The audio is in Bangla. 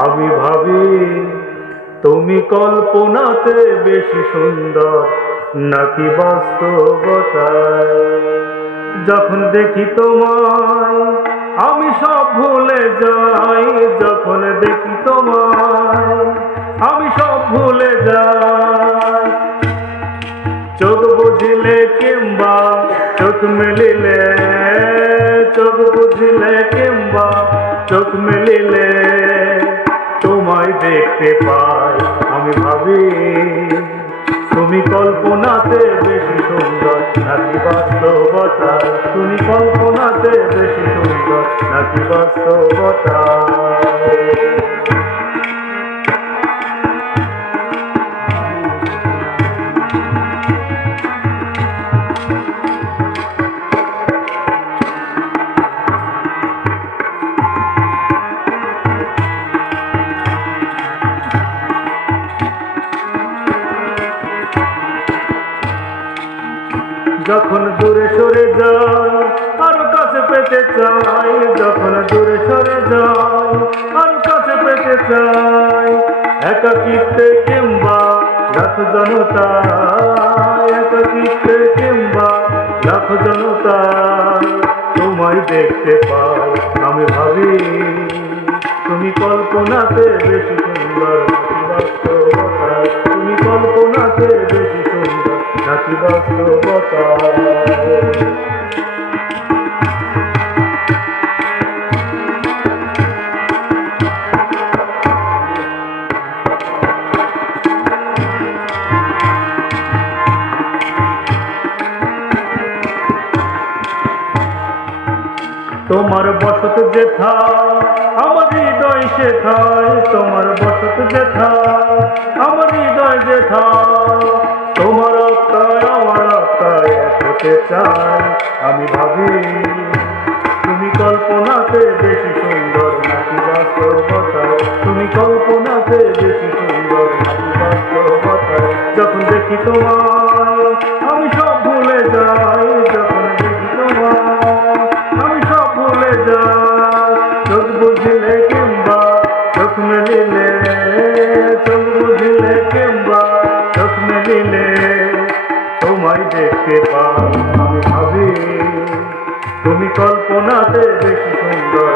আমি ভাবি তুমি কল্পনাতে বেশি সুন্দর নাকি বাস্তবতায়। যখন দেখি তোমায় আমি সব ভুলে যাই, যখন দেখি তোমায় আমি সব ভুলে যাই। চোখ বুঝিলে কিংবা চোখ মেলিলে, চোখ বুঝিলে কিংবা চোখ মেলিলে তোমায় দেখতে পাই। আমি ভাবি তুমি কল্পনাতে বেশি সুন্দর নাকি বাস্তবতা, তুমি কল্পনাতে বেশি সুন্দর নাকি বাস্তবতা। যখন দূরে সরে যাই আরো কাছে পেতে চাই, যখন দূরে সরে যাই আরো কাছে পেতে চাই। একাকিত্বে কিংবা লাখ জনতায়, একাকিত্বে কিংবা লাখ জনতায় তোমায় দেখতে পাই। আমি ভাবি তুমি কল্পনাতে বেশি সুন্দর নাকি বাস্তবতা, তুমি কল্পনাতে বেশি সুন্দর নাকি বাস্তবতা। তোমার বসত যেথায় আমার হৃদয় সেথায়, তোমার বসত যেথায় আমার হৃদয় যেথায়। তোমার আত্মায় আমার আত্মায় এক হতে চাই। আমি ভাবি তুমি কল্পনাতে বেশি সুন্দর নাকি বাস্তবতা, তুমি কল্পনাতে বেশি সুন্দর নাকি বাস্তবতা। যখন দেখি তোমায় আমি সব ভুলে যাই, যখন দেখি তোমায় আমি সব ভুলে যাই। চোখ বুঝিলে কিংবা চোখ মেলিলে, চোখ বুঝিলে কিংবা চোখ মেলিলে তোমায় দেখতে পাই। আমি ভাবি তুমি কল্পনাতে বেশি সুন্দর